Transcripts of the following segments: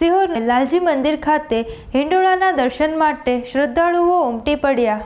સિહોર લાલજી મંદિર ખાતે હિંડોળાના દર્શન માટે શ્રદ્ધાળુઓ ઉમટી પડ્યા।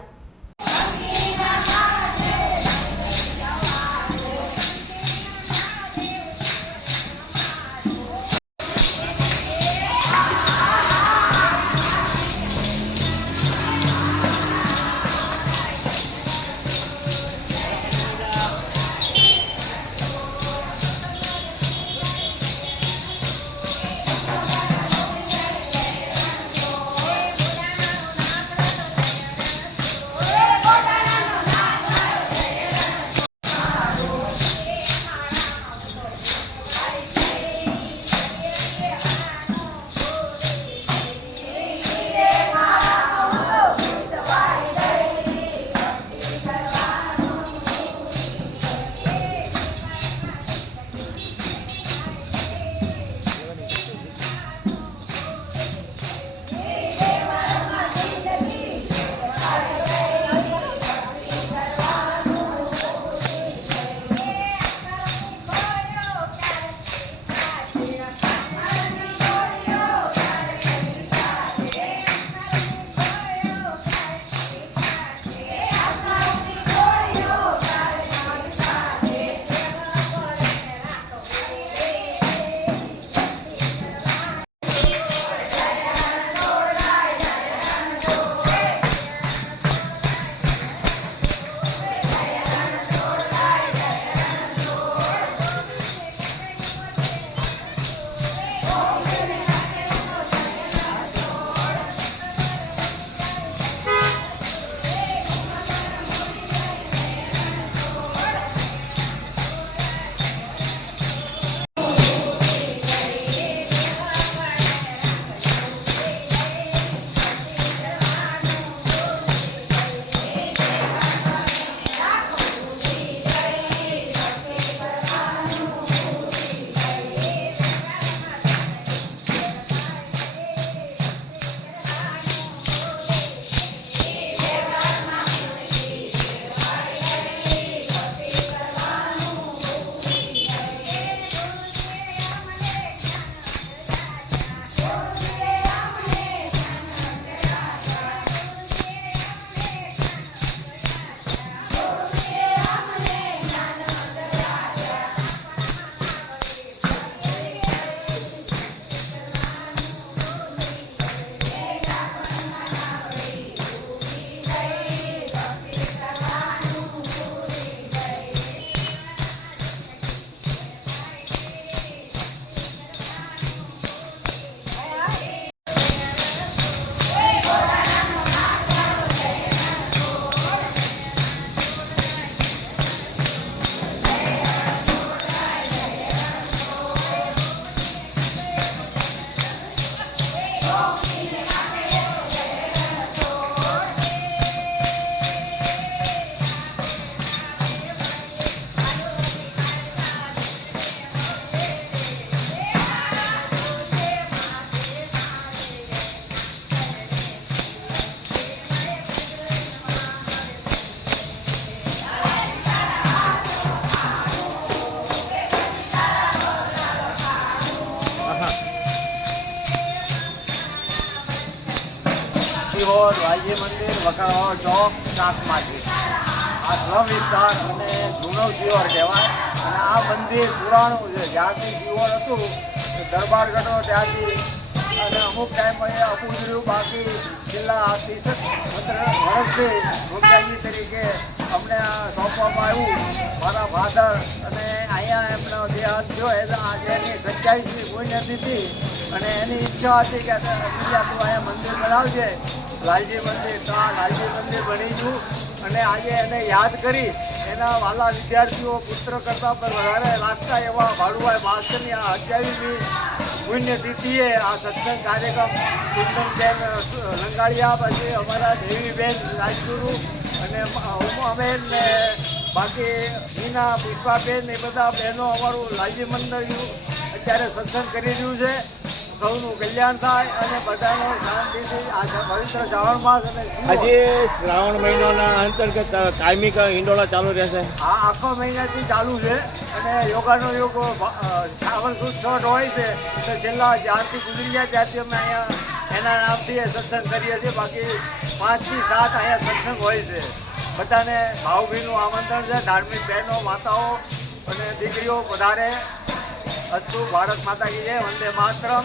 સિહોર લાલજી મંદિર વકાળાવાડ ચોક ચાકમાજી આ સ્લમ વિસ્તાર અને જૂનો સિહોર કહેવાય અને આ મંદિર પુરાણું છે। જ્યાંથી સિહોર હતું દરબારગઢો ત્યાંથી અને અમુક ટાઈમ અહીંયા અપૂર્યું બાકી છેલ્લા 30 વર્ષથી મુખ્યાજી તરીકે અમને સોંપવામાં આવ્યું મારા ફાધર અને અહીંયા એમનો દેહાંત થયો આજે એની 27મી પુણ્યતિથિ અને એની ઈચ્છા હતી કે તું અહીંયા મંદિર બનાવજે લાલજી મંદિર। તો આ લાલજી મંદિર બની ગયું અને આજે એને યાદ કરી એના વાલા વિદ્યાર્થીઓ પુત્ર કરતાં પણ વધારે લાગતા એવા ભાડુભાઈ માસ્ટરની આ 28મી પુણ્યતિથિએ આ સત્સંગ કાર્યક્રમ કુંદનબેન લંગાડિયા પછી અમારા દેવીબેન રાજગુરુ અને ઉમાબેન ને બાકી મીના પુષ્પાબેન એ બધા બહેનો અમારું લાલજી મંદિર અત્યારે સત્સંગ કરી રહ્યું છે। સૌનું કલ્યાણ થાય અને બધાનો શાંતિથી આ પવિત્ર શ્રાવણ માસ અને આજે શ્રાવણ મહિનાના અંતર્ગત કાયમી હિંડોળા ચાલુ રહેશે। આ આખો મહિનાથી ચાલુ છે અને અને યોગાનો યોગ શ્રાવણ સુદ છઠ હોય છે તો છેલ્લા જ્યારથી ગુજરી જાય ત્યારથી અમે અહીંયા એના નામથી સત્સંગ કરીએ છીએ. બાકી 5 થી 7 અહીંયા સત્સંગ હોય છે. બધાને ભાવભીનું આમંત્રણ છે. ધાર્મિક બહેનો, માતાઓ અને દીકરીઓ વધારે. અસ્તુ ભારત માતા કી જય. વંદે માતરમ.